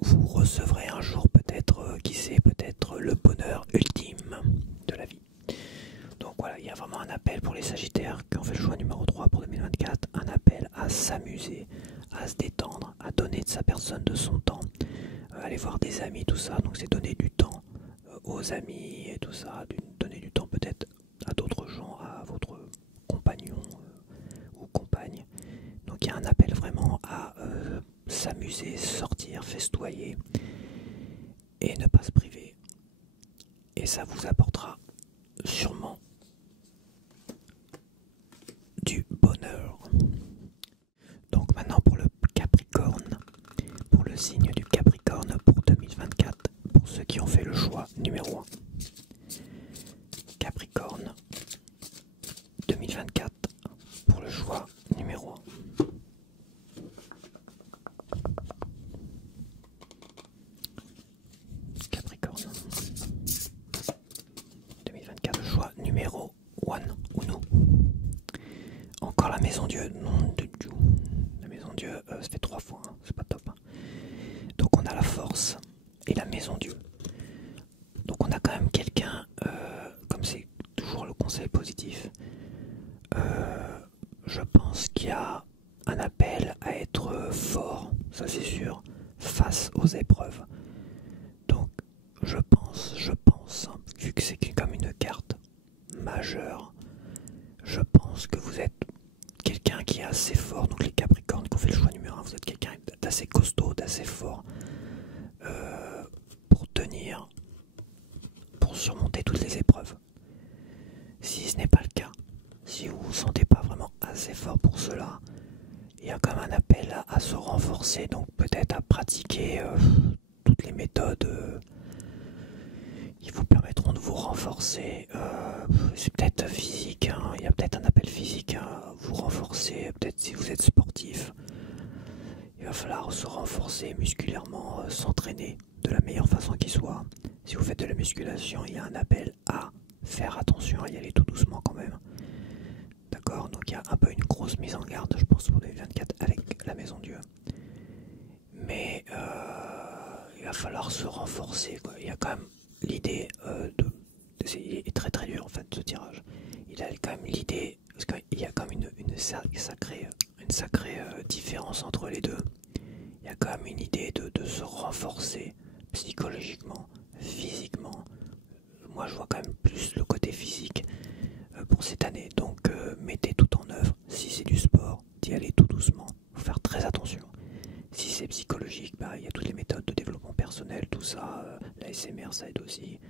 vous recevrez un jour peut-être, qui sait, peut-être le bonheur ultime de la vie. Donc voilà, il y a vraiment un appel pour les Sagittaires qui ont fait le choix numéro 3 pour 2024. Un appel à s'amuser, à se détendre, à donner de sa personne, de son temps. Aller voir des amis, tout ça. Donc c'est donner du temps aux amis et tout ça. Donner du temps peut-être à d'autres gens, à votre compagnon ou compagne. Donc il y a un appel vraiment à s'amuser, sortir, festoyer et ne pas se priver. Et ça vous apportera sûrement du bonheur. maison Dieu, non de Dieu. La maison Dieu, ça fait 3 fois, hein, c'est pas top. Hein. Donc on a la force et la maison Dieu. Donc on a quand même quelqu'un, comme c'est toujours le conseil positif, je pense qu'il y a un appel à être fort, ça c'est sûr, face aux épreuves. Donc je pense, vu que c'est comme une carte majeure, je pense que vous êtes quelqu'un qui est assez fort. Donc les Capricornes qui ont fait le choix numéro 1, vous êtes quelqu'un d'assez costaud, d'assez fort pour tenir, pour surmonter toutes les épreuves. Si ce n'est pas le cas, si vous vous sentez pas vraiment assez fort pour cela, il y a quand même un appel à se renforcer, donc peut-être à pratiquer toutes les méthodes qui vous permettront de vous renforcer. C'est peut-être physique, hein. Il y a peut-être un appel physique à vous renforcer, peut-être si vous êtes sportif. Il va falloir se renforcer musculairement, s'entraîner de la meilleure façon qui soit. Si vous faites de la musculation, il y a un appel à faire attention, à y aller tout doucement quand même. D'accord, donc il y a un peu une grosse mise en garde, je pense, pour 2024 avec la Maison Dieu. Mais il va falloir se renforcer, quoi. Il y a quand même l'idée c'est très très dur en fait ce tirage. Il a quand même l'idée, parce qu'il y a quand même une sacrée différence entre les deux. Il y a quand même une idée de se renforcer psychologiquement, physiquement. Moi je vois quand même plus le côté physique pour cette année. Donc mettez tout en œuvre. Si c'est du sport, d'y aller tout doucement. Faut faire très attention. Si c'est psychologique, il y a toutes les méthodes de développement personnel, tout ça. La SMR ça aide aussi.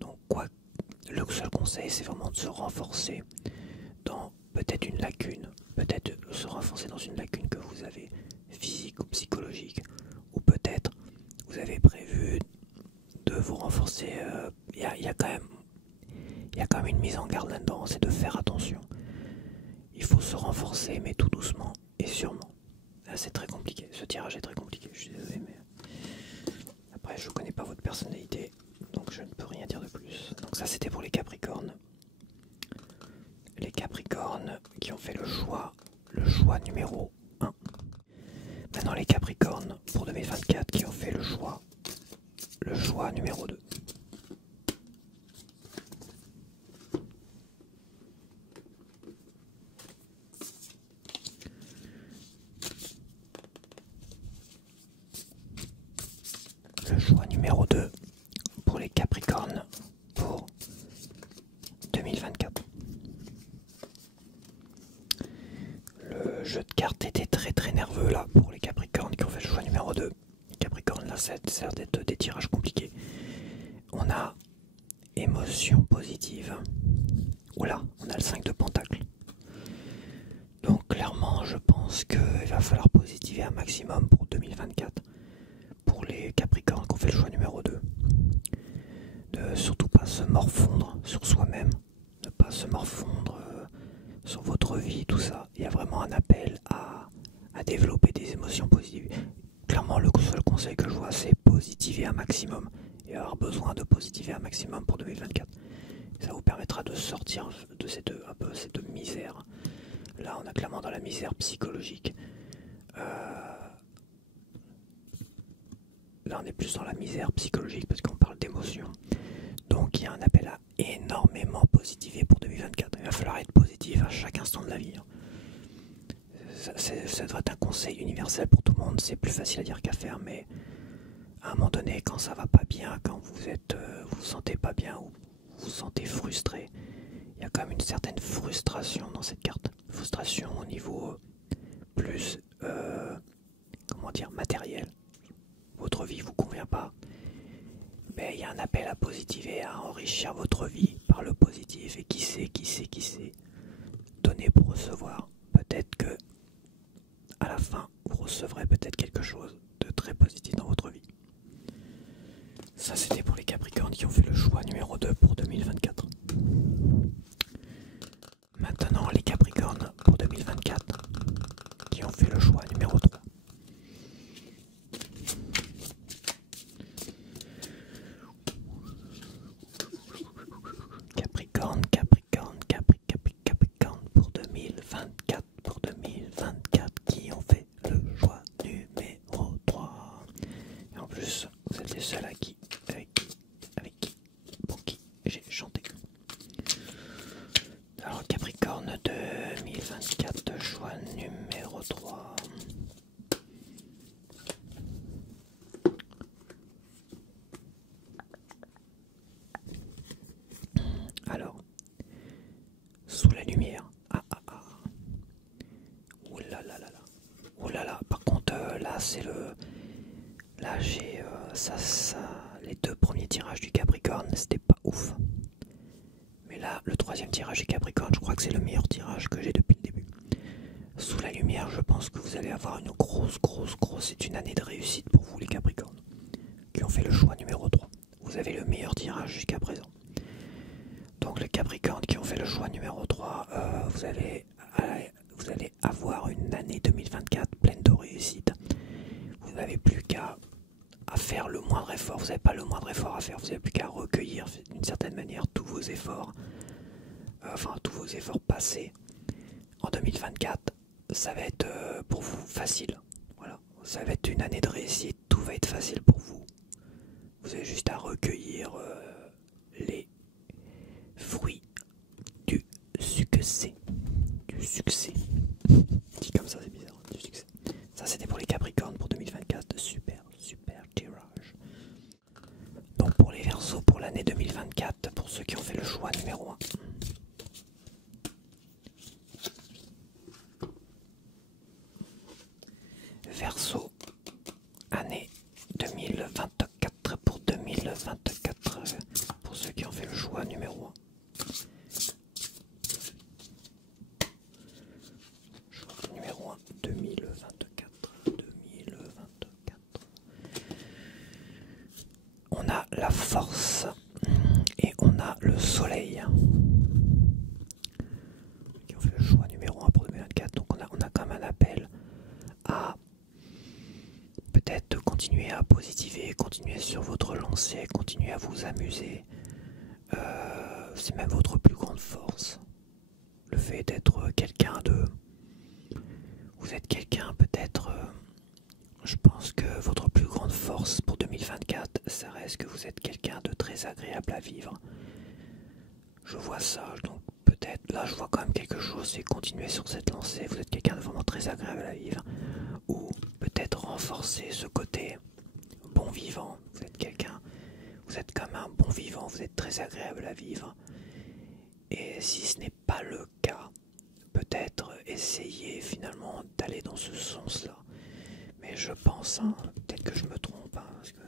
Donc le seul conseil c'est vraiment de se renforcer dans peut-être une lacune. Peut-être se renforcer dans une lacune que vous avez, physique ou psychologique. Ou peut-être vous avez prévu de vous renforcer. Il y a quand même une mise en garde là-dedans, c'est de faire attention. Il faut se renforcer, mais tout doucement et sûrement. Là, c'est très compliqué. Ce tirage est très compliqué, je suis désolé, mais après, je connais pas votre personnalité, donc je ne peux rien dire de plus. Donc ça, c'était pour les Capricornes. Les Capricornes qui ont fait le choix numéro 1. Maintenant, les Capricornes pour 2024 qui ont fait le choix numéro 2. Le choix numéro 2 pour les Capricornes pour 2024. Le jeu de cartes était très très nerveux là pour les Capricornes qui ont fait le choix numéro 2. Les Capricornes là, ça sert d'être des tirages compliqués. On a émotion positive. Oula, on a le 5 de Pentacle. Donc clairement, je pense qu'il va falloir positiver un maximum pour 2024. Pour les Capricornes qui ont fait le choix numéro 2. De surtout pas se morfondre sur soi-même. Ne pas se morfondre sur votre vie, tout ça. Il y a vraiment un appel à développer des émotions positives. Clairement, le seul conseil que je vois, c'est positiver un maximum. Et avoir besoin de positiver un maximum pour 2024. Ça vous permettra de sortir de cette misère. Là, on est clairement dans la misère psychologique. Là, on est plus dans la misère psychologique parce qu'on parle d'émotions. Donc, il y a un appel à énormément positiver pour 2024. Il va falloir être positif à chaque instant de la vie. Ça devrait être un conseil universel pour tout le monde. C'est plus facile à dire qu'à faire, mais à un moment donné, quand ça va pas bien, quand vous vous sentez pas bien ou vous vous sentez frustré, il y a quand même une certaine frustration dans cette carte. Frustration au niveau plus, matériel. Votre vie vous convient pas, mais il y a un appel à positiver, à enrichir votre vie par le positif. Et qui sait, donner pour recevoir. Peut-être que à la fin, vous recevrez peut-être quelque chose de très positif dans votre vie. Ça, c'était pour les Capricornes qui ont fait le choix numéro 2 pour 2024. Maintenant, les Capricornes pour 2024 qui ont fait le choix numéro 3. Capricorne pour 2024. Oh là là, par contre, là c'est le... Là j'ai... Les deux premiers tirages du Capricorne, c'était pas ouf. Mais là, le troisième tirage du Capricorne, je crois que c'est le meilleur tirage que j'ai depuis le début. Sous la lumière, je pense que vous allez avoir une grosse... C'est une année de réussite pour vous les Capricornes, qui ont fait le choix numéro 3. Vous avez le meilleur tirage jusqu'à présent. Donc les Capricornes qui ont fait le choix numéro 3, vous allez avoir une année 2024 pleine de réussite. Vous n'avez plus qu'à faire le moindre effort, vous n'avez pas le moindre effort à faire, vous n'avez plus qu'à recueillir d'une certaine manière tous vos efforts, tous vos efforts passés. En 2024, ça va être pour vous facile. Voilà, ça va être une année de réussite, tout va être facile pour vous. Vous avez juste à recueillir les fruits du succès. Du succès. Dit comme ça, c'est bizarre. Du succès. Ça, c'était pour les Capricornes pour 2024. Super tirage. Donc, pour les Verseaux, pour l'année 2024, pour ceux qui ont fait le choix numéro 1. Verseau, année 2024 pour 2024, pour ceux qui ont fait le choix numéro 1. Choix numéro 1, 2024. On a la force et on a le soleil. Qui ont fait le choix numéro 1 pour 2024, donc on a quand même un appel à peut-être continuer à positiver, continuer sur votre lancée, continuer à vous amuser. C'est même votre plus grande force. Le fait d'être quelqu'un de... Vous êtes quelqu'un peut-être... je pense que votre plus grande force pour 2024, ça reste que vous êtes quelqu'un de très agréable à vivre. Je vois ça, donc peut-être... Là je vois quand même quelque chose, c'est continuer sur cette lancée. Vous êtes quelqu'un de vraiment très agréable à vivre. Ou peut-être renforcer ce côté bon vivant. Vous êtes quelqu'un, vous êtes comme un bon vivant, vous êtes très agréable à vivre. Et si ce n'est pas le cas, peut-être essayer finalement d'aller dans ce sens-là. Mais je pense, peut-être que je me trompe, parce que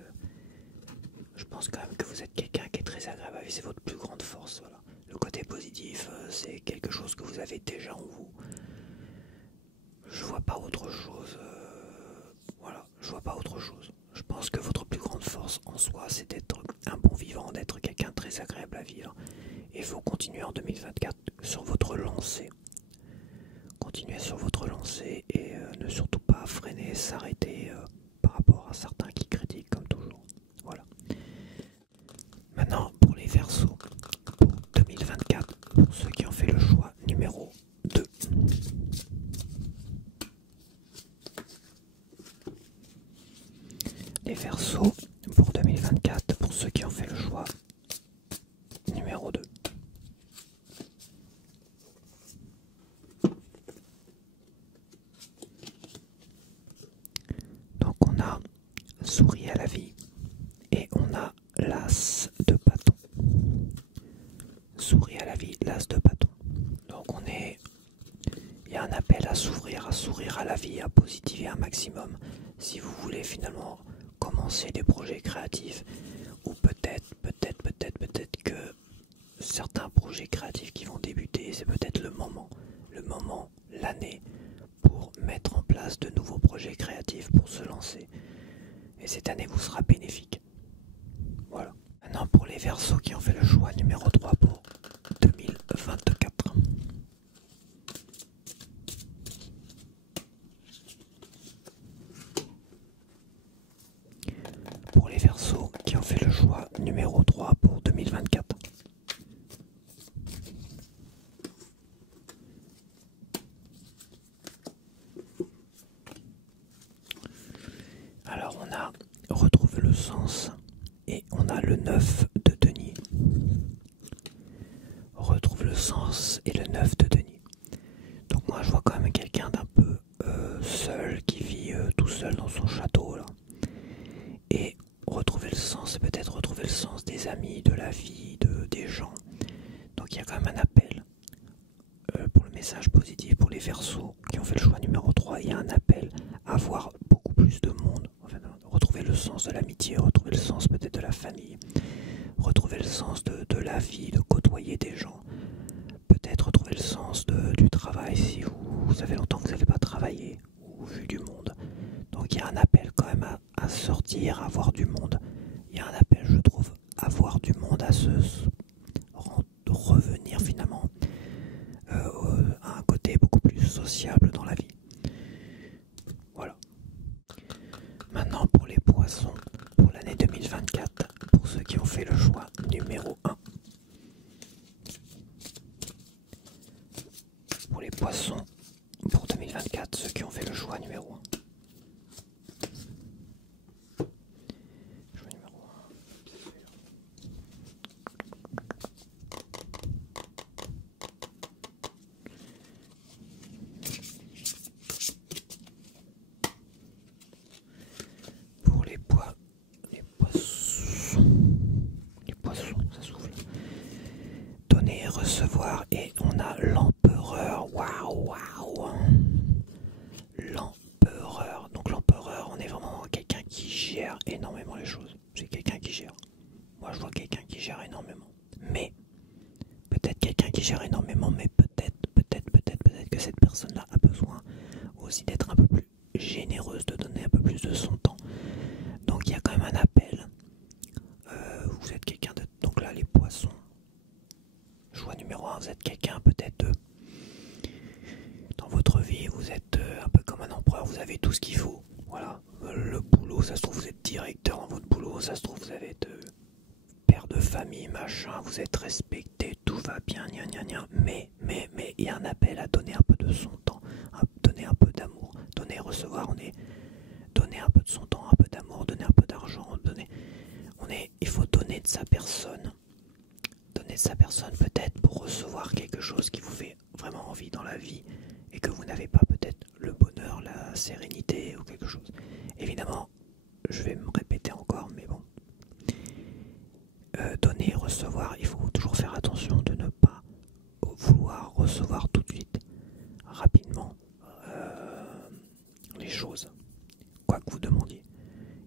je pense quand même que vous êtes quelqu'un qui est très agréable à vivre, c'est votre plus grande force. Voilà. Le côté positif, c'est quelque chose que vous avez déjà en vous. Je vois pas autre chose. Voilà, je vois pas autre chose. Je pense que votre plus grande force en soi, c'est d'être un bon vivant, d'être quelqu'un de très agréable à vivre. Et il faut continuer en 2024 sur votre lancée. Continuez sur votre lancée et ne surtout pas freiner, s'arrêter par rapport à certains qui critiquent comme toujours. Voilà. Maintenant, pour les Verseaux, pour 2024, pour ceux qui ont fait le choix numéro 2. Les Verseaux, pour 2024, pour ceux qui ont fait le choix numéro 2. Donc on a souris à la vie et on a l'as de bâton. Souris à la vie, l'as de bâton. Donc il y a un appel à sourire à la vie, à positiver un maximum si vous voulez finalement commencer des projets créatifs ou peut-être que certains projets créatifs qui vont débuter, c'est peut-être le moment, l'année pour mettre en place de nouveaux projets créatifs pour se lancer. Et cette année vous sera bénéfique. Voilà. Maintenant pour les Verseaux qui ont fait le choix numéro 3 pour 2024. Pour les Verseaux qui ont fait le choix numéro 3 pour 2024. Alors on a retrouvé le sens et on a le 9 de denier. Retrouve le sens et le 9 de denier. Donc moi je vois quand même quelqu'un d'un peu seul qui vit tout seul dans son château là. Et retrouver le sens, c'est peut-être retrouver le sens des amis, de la vie, des gens. Donc il y a quand même un appel pour le message positif pour les Verseaux qui ont fait le choix numéro 3. Il y a un appel avoir beaucoup plus de monde, enfin, retrouver le sens de l'amitié, retrouver le sens peut-être de la famille, retrouver le sens de la vie, de côtoyer des gens, peut-être retrouver le sens du travail si ça fait longtemps que vous n'avez pas travaillé ou vu du monde. Donc il y a un appel quand même à sortir, à voir du monde. Il y a un appel, je trouve, à voir du monde, à revenir finalement à un côté beaucoup plus sociable dans la vie. Voilà. Maintenant pour les poissons, pour l'année 2024, pour ceux qui ont fait le choix numéro 1. Pour les poissons, pour 2024, ceux qui ont fait le choix numéro 1. Choix numéro 1. Pour les poissons, ça souffle. Donner et recevoir, et on a l'empereur. Waouh. L'empereur. Donc l'empereur, on est vraiment quelqu'un qui gère énormément les choses. C'est quelqu'un qui gère. Moi, je vois quelqu'un qui gère énormément. Mais peut-être quelqu'un qui gère énormément, mais peut-être que cette personne-là a besoin aussi d'être un peu plus généreuse, de donner un peu plus de son temps. Donc il y a quand même un appel. Vous êtes quelqu'un de... Donc là, les poissons. Choix numéro 1, vous êtes quelqu'un peut-être de... Dans votre vie, vous êtes un peu comme un empereur, vous avez tout ce qu'il faut. Voilà. Le boulot, ça se trouve, vous êtes directeur dans votre boulot, ça se trouve, vous avez père de famille, machin, vous êtes respecté, tout va bien, mais il y a un appel à donner un peu de son temps, à donner un peu d'amour, donner et recevoir, donner un peu de son temps, un peu d'amour, donner un peu d'argent, il faut donner de sa personne. Donner de sa personne peut-être pour recevoir quelque chose qui vous fait vraiment envie dans la vie et que vous n'avez pas peut-être le bonheur, la sérénité ou quelque chose. Évidemment, je vais me répéter encore, mais bon. Donner et recevoir, il faut toujours faire attention de ne pas vouloir recevoir tout de suite, rapidement, les choses, quoi que vous demandiez.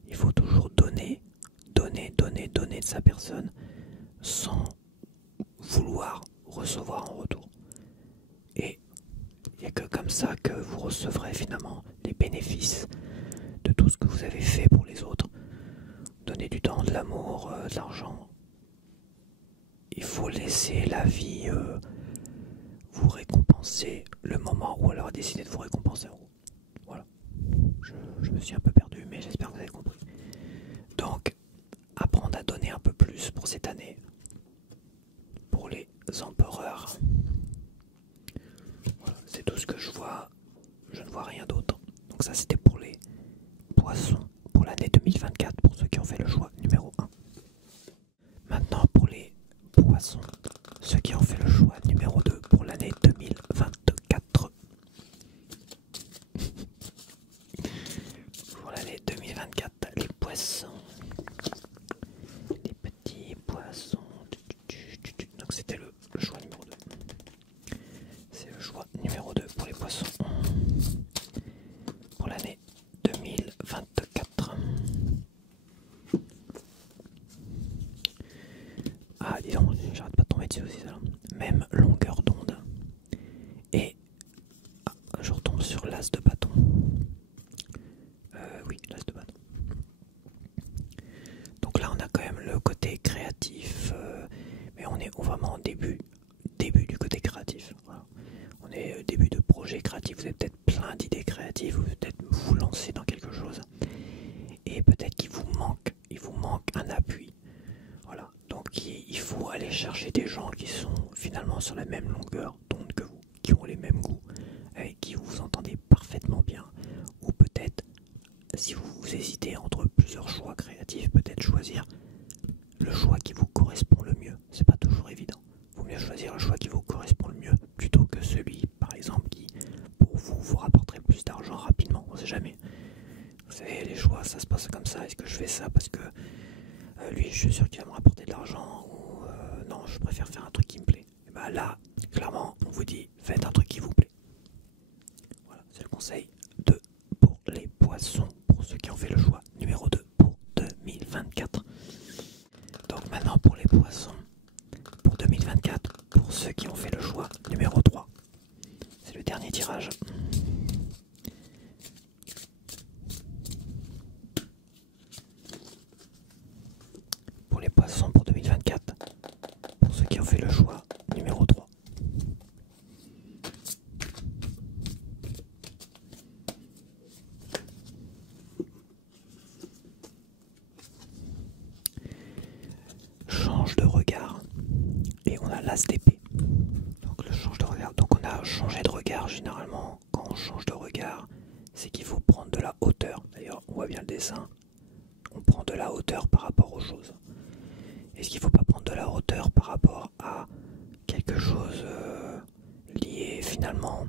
Il faut toujours donner de sa personne sans vouloir recevoir en retour. Et il n'y a que comme ça que vous recevrez finalement les bénéfices de tout ce que vous avez fait pour les autres. Donner du temps, de l'amour, de l'argent. Il faut laisser la vie vous récompenser le moment où elle aura décidé de vous récompenser. Voilà. Je me suis un peu perdu, mais j'espère que vous avez compris. Donc, apprendre à donner un peu plus pour cette année. Pour les empereurs. Voilà, c'est tout ce que je vois. Je ne vois rien d'autre. Donc ça, c'était pour les poissons pour l'année 2024, pour ceux qui ont fait le choix numéro 1. Maintenant, pour les poissons, ceux qui ont fait le choix numéro 2 pour l'année 2024. Pour l'année 2024, les poissons. Les petits poissons. Donc c'était le choix numéro 2. C'est le choix numéro 2 pour les poissons. Pour l'année 2024. Ah, dis donc, j'arrête pas de tomber dessus aussi, ça là. Même longueur d'onde. Et je retombe sur l'as de bâton. Oui, l'as de bâton. Donc là, on a quand même le côté créatif, mais on est vraiment au début du côté créatif. Voilà. On est au début de projet créatif. Vous avez peut-être plein d'idées créatives, vous peut-être vous lancer dans quelque chose, et peut-être qu'il vous manque un appui. Voilà. Donc il faut aller chercher des gens qui sont finalement sur la même longueur d'onde que vous, qui ont les mêmes goûts, avec qui vous vous entendez parfaitement bien, ou peut-être si vous hésitez entre plusieurs choix créatifs, peut-être choisir le choix qui vous correspond le mieux. C'est pas toujours évident. Il vaut mieux choisir le choix qui vous correspond le mieux plutôt que celui, par exemple, qui pour vous rapporterait plus d'argent rapidement. On sait jamais. Vous savez, les choix, ça se passe comme ça. Est-ce que je fais ça parce que lui, je suis sûr qu'il va me rapporter de l'argent, ou non, je préfère faire un truc qui me plaît. Et ben là, clairement, on vous dit, faites un truc qui vous plaît. Voilà, c'est le conseil pour les poissons pour 2024. Pour ceux qui ont fait le choix numéro 3. Change de regard. Et on a l'as d'épée. Donc le change de regard. Donc on a changé de regard. Généralement, quand on change de regard, c'est qu'il faut prendre de la hauteur. D'ailleurs, on voit bien le dessin. On prend de la hauteur par rapport aux choses. Est-ce qu'il ne faut pas prendre de la hauteur par rapport à quelque chose lié finalement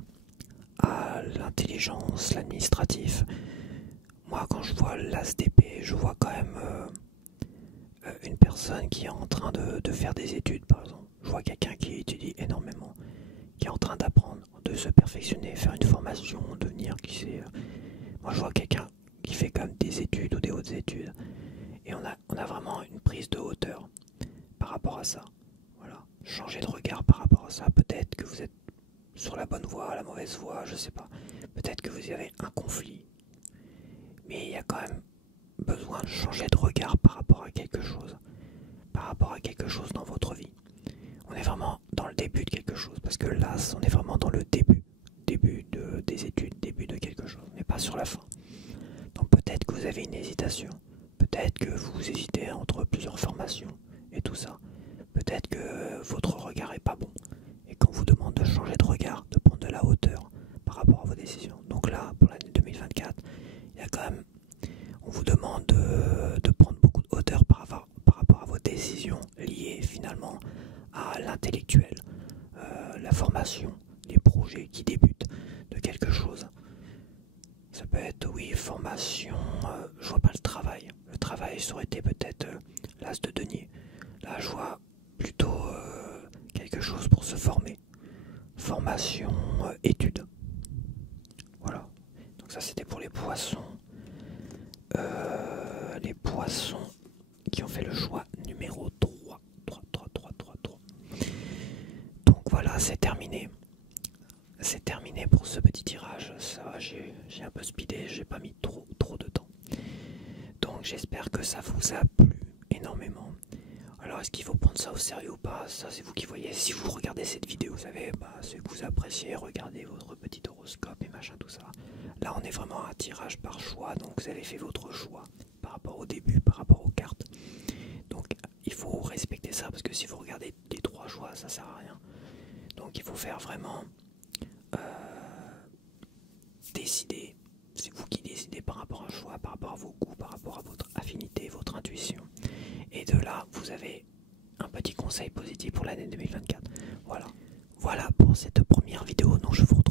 à l'intelligence, l'administratif? Moi, quand je vois l'as d'épée, je vois quand même une personne qui est en train de faire des études, par exemple. Je vois quelqu'un qui étudie énormément, qui est en train d'apprendre, de se perfectionner, faire une formation, devenir qui sait. Moi, je vois quelqu'un qui fait comme des études ou des hautes études. Et on a vraiment une prise de hauteur par rapport à ça. Voilà. Changer de regard par rapport à ça. Peut-être que vous êtes sur la bonne voie, la mauvaise voie, je sais pas. Peut-être que vous avez un conflit. Mais il y a quand même besoin de changer de regard par rapport à quelque chose. Par rapport à quelque chose dans votre vie. On est vraiment dans le début de quelque chose. Parce que là, on est vraiment dans le début. Début des études, début de quelque chose. Mais pas sur la fin. Donc peut-être que vous avez une hésitation. Peut-être que vous hésitez entre plusieurs formations et tout ça. Peut-être que votre regard est pas bon. Et qu'on vous demande de changer de regard, de prendre de la hauteur par rapport à vos décisions. Donc là, pour l'année 2024, il y a quand même, on vous demande de prendre beaucoup de hauteur par rapport à vos décisions liées finalement à l'intellectuel, la formation, les projets qui débutent de quelque chose. Ça peut être, oui, formation, je vois pas le travail. Le travail, ça aurait été peut-être l'as de denier. Là, je vois plutôt quelque chose pour se former. Formation, études. Voilà. Donc ça, c'était pour les poissons. Les poissons qui ont fait le choix numéro 3. 3. Donc voilà, c'est terminé. C'est terminé pour ce petit tirage. Ça va, j'ai un peu speedé, j'ai pas mis trop de temps. Donc j'espère que ça vous a plu énormément. Alors est-ce qu'il faut prendre ça au sérieux ou pas? Ça c'est vous qui voyez. Si vous regardez cette vidéo, vous savez, c'est que vous appréciez, regardez votre petit horoscope et machin tout ça. Là on est vraiment à un tirage par choix, donc vous avez fait votre choix par rapport au début, par rapport aux cartes. Donc il faut respecter ça parce que si vous regardez les 3 choix, ça sert à rien. Donc il faut faire vraiment décider. C'est vous qui décidez par rapport à un choix, par rapport à vos goûts, par rapport à votre affinité, votre intuition. Et de là, vous avez un petit conseil positif pour l'année 2024. Voilà pour cette première vidéo. Donc je vous